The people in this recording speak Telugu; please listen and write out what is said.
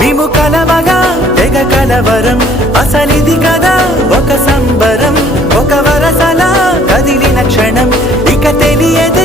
మేము కలవగా తెగ కలవరం అసలిది కదా ఒక సంబరం ఒక వరసలా కదిలిన క్షణం ఇక తెలియదు